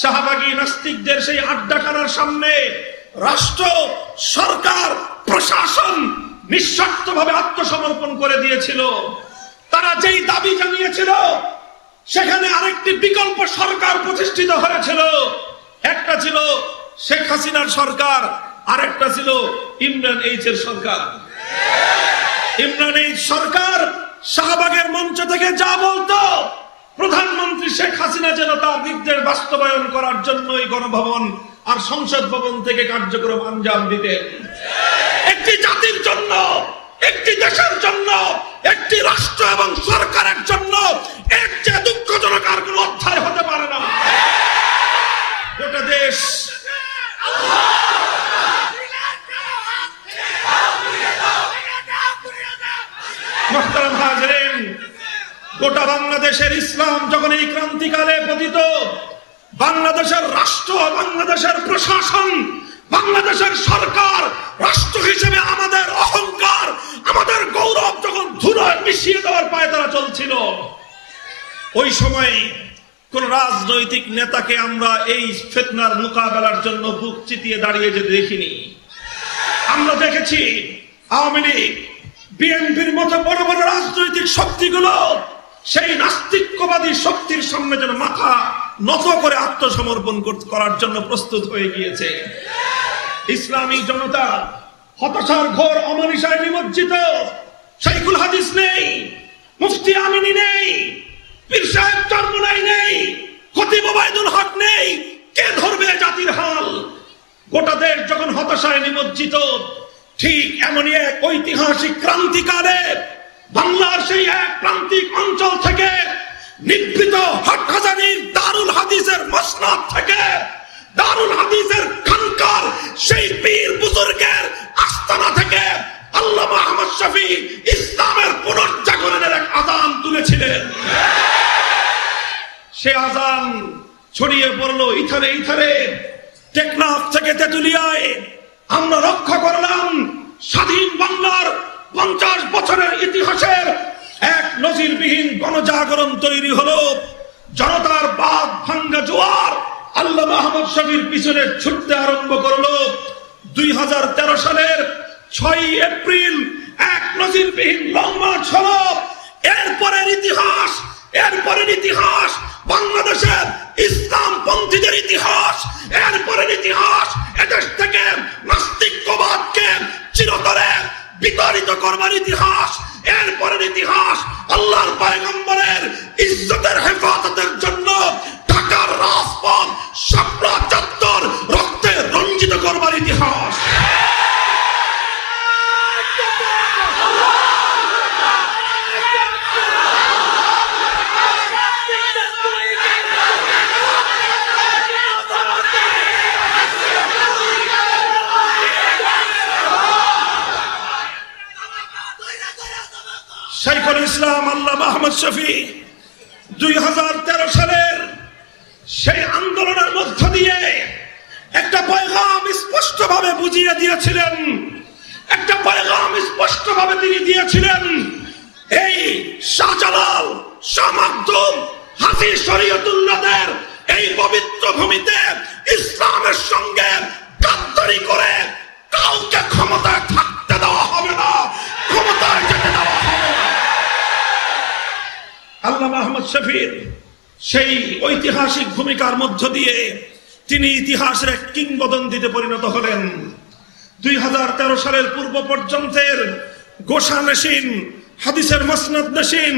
শাহবাগী নাস্তিকদের সেই আড্ডাখানার সামনে রাষ্ট্র, সরকার, প্রশাসন নিঃস্বার্থভাবে আত্মসমর্পণ করে দিয়েছিল। তারা যেই দাবি জানিয়েছিল সেখানে আরেকটি বিকল্প সরকার প্রতিষ্ঠিত হয়েছিল। একটা ছিল শেখ হাসিনার সরকার, আরেকটা ছিল ইমরান এইচের সরকার। ইমরান এইচ সরকার শাহবাগের মঞ্চ থেকে যা বলতো, প্রধানমন্ত্রী শেখ হাসিনা যেন তার নির্দেশ বাস্তবায়ন করার জন্যই গণভবন আর সংসদ ভবন থেকে কার্যক্রম আঞ্জাম দিতেন। একটি জাতির জন্য, একটি দেশের জন্য, একটি রাষ্ট্র এবং সরকারের জন্য এর চেয়ে দুঃখজনক আর কোন অধ্যায় হতে পারে না। গোটা দেশ মুহতারাম হাজরিন, গোটা বাংলাদেশের ইসলাম যখন এই ক্রান্তিকালে পতিত, বাংলাদেশের রাষ্ট্র, বাংলাদেশের প্রশাসন, বাংলাদেশের সরকার রাষ্ট্র হিসেবে আমাদের অহংকার, আমাদের গৌরব যখন ধুলোয় মিশিয়ে দেওয়ার পায়ে তারা চলছিল, ওই সময় কোন রাজনৈতিক নেতাকে আমরা এই ফিতনার মোকাবেলার জন্য বুক চিতিয়ে দাঁড়িয়ে যেতে দেখিনি। আমরা দেখেছি আওয়ামী লীগ, বিএনপির মতো বড় বড় রাজনৈতিক শক্তিগুলো সেই নাস্তিকবাদী শক্তির সামনে যেন মাথা নত করে আত্মসমর্পণ করার জন্য প্রস্তুত হয়ে গিয়েছে। ইসলামী জনতা হতাশার ঘোর অমানিসায় নিমজ্জিত। শাইখুল হাদিস নেই, মুফতি আমিনী নেই, পীর সাহেব চরমোনাই নেই, খতিব ওবায়দুল হক নেই। কে ধরবে জাতির হাল? গোটা দেশ যখন হতাশায় নিমজ্জিত, ঠিক এমনই এক ঐতিহাসিক ক্রান্তিকালে বাংলার সেই এক প্রান্তিক অঞ্চল থেকে, নিভৃত হাটহাজারীর দারুল হাদিসের মসনদ থেকে, দারুল হাদিসের খানকার সেই পীর বুজুর্গের আস্তানা থেকে আল্লামা আহমদ শফী ইসলামের পুনর্জাগরণের এক আযান তুলেছিলেন। সে আযান ছড়িয়ে পড়লো ইথারে ইথারে, টেকনাফ থেকে তেতুলিয়ায়। আমরা রক্ষা করলাম স্বাধীন বাংলার 50 বছরের ইতিহাসের এক নজিরবিহীন গণজাগরণ তৈরি হলো। জনতার বাঁধ ভাঙ্গা জোয়ার আল্লামা আহমদ শফীর পিছনে ছুটতে আরম্ভ করলো। 2013 সালের 6 এপ্রিল এক নজিরবিহীন লং মার্চ হলো। এরপরের ইতিহাস বাংলাদেশের ইসলামপন্থীদের ইতিহাস, এরপরের ইতিহাস এদেশ থেকে নাস্তিকবাদকে চিরতরে বিতাড়িত করবার ইতিহাস, এরপরের ইতিহাস আল্লাহর পয়গম্বরের ইজ্জতের হেফাজতের জন্য ঢাকার রাজপথ, শাপলা চত্বর রক্তে রঞ্জিত করবার ইতিহাস। শাইখুল ইসলাম আল্লামা আহমদ শফী 2013 সালের সেই আন্দোলনের মধ্য দিয়ে একটা পয়গাম স্পষ্টভাবে বুঝিয়ে দিয়েছিলেন, একটা পয়গাম স্পষ্টভাবে তিনি দিয়েছিলেন। এই শাহজালাল, শাহ মাকদুম, হাজী শরীয়তুল্লাহদের এই পবিত্র ভূমিতে ইসলামের সঙ্গে গাদ্দারি করে কাউকে ক্ষমতায় থাকতে দেওয়া হবে না, ক্ষমতায় যেতে দেওয়া হবে না। আল্লামা আহমদ শফীর সেই ঐতিহাসিক ভূমিকার মধ্য দিয়ে তিনি ইতিহাসের এক কিংবদন্তিতে পরিণত হলেন। 2013 সালের পূর্ব পর্যন্তের গোসা নশীন, হাদিসের মসনদ নশীন,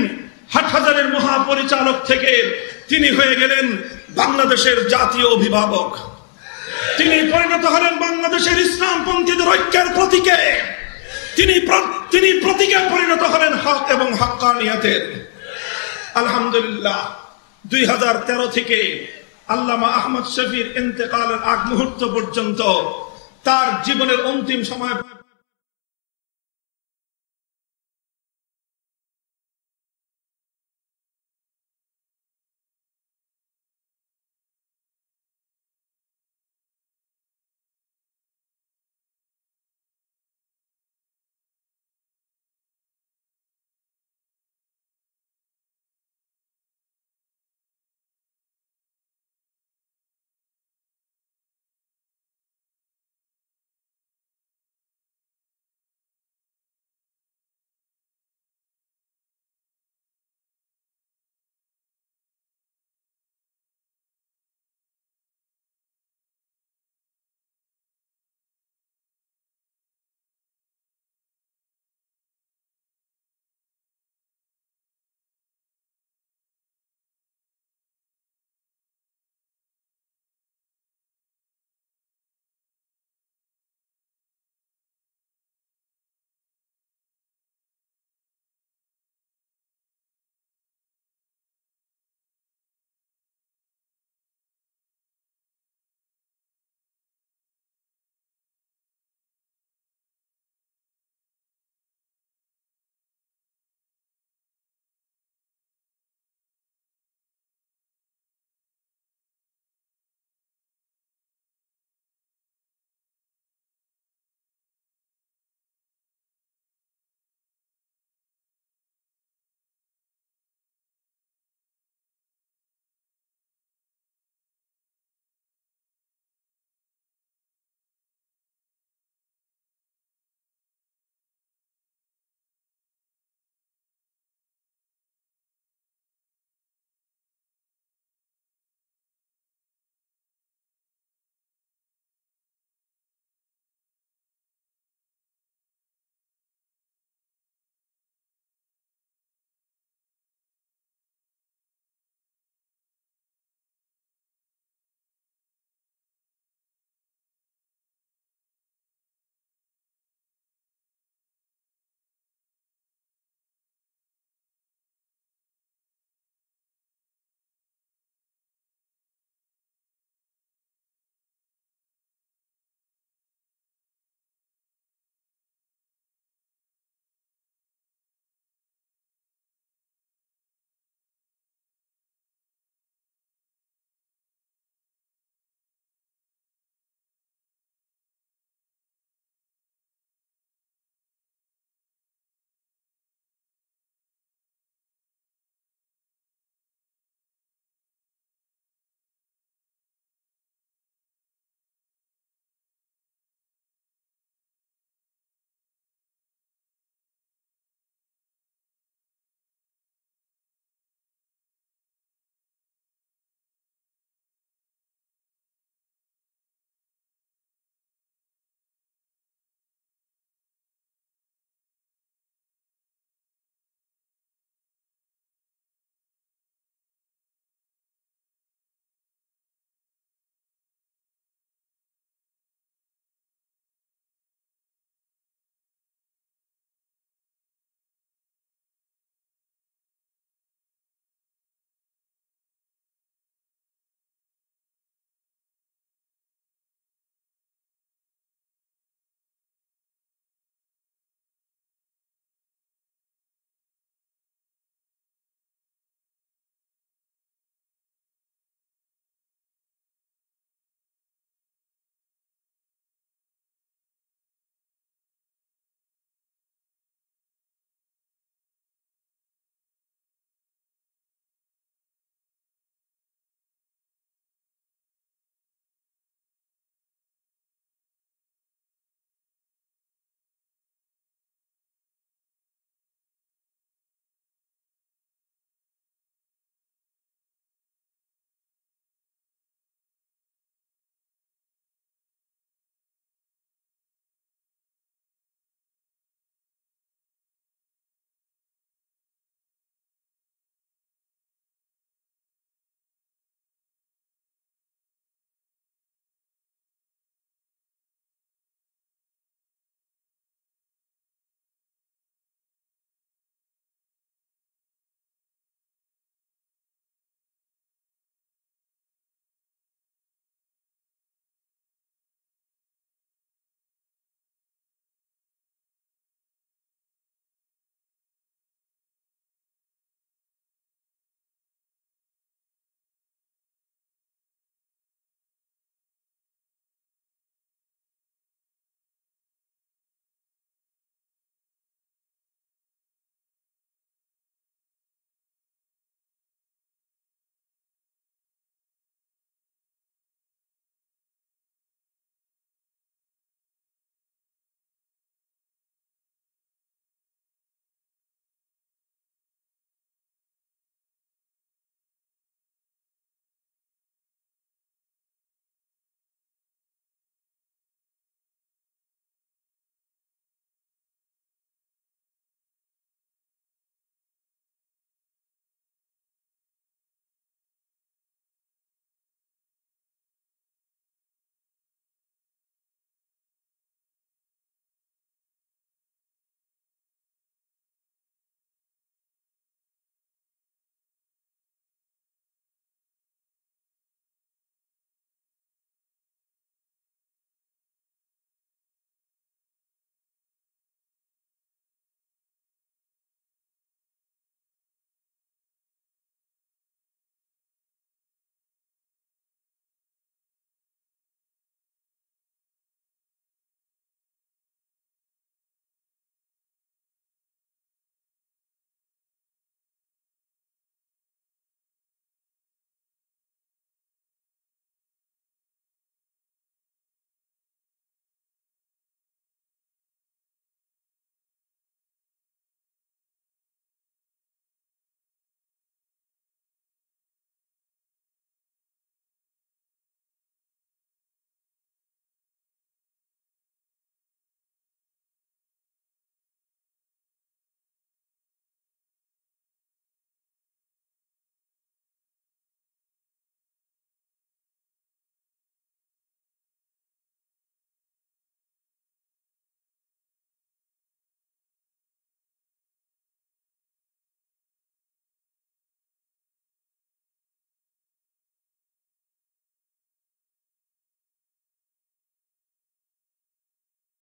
হাটহাজারীর মহাপরিচালক থেকে তিনি হয়ে গেলেন বাংলাদেশের জাতীয় অভিভাবক। তিনি পরিণত হলেন বাংলাদেশের ইসলামপন্থীদের ঐক্যের প্রতীকে। তিনি প্রতীকে পরিণত হলেন হক এবং হাক্কানিয়াতের। আলহামদুলিল্লাহ, 2013 থেকে আল্লামা আহমদ শফীর ইন্তেকালের আগ মুহূর্ত পর্যন্ত তার জীবনের অন্তিম সময়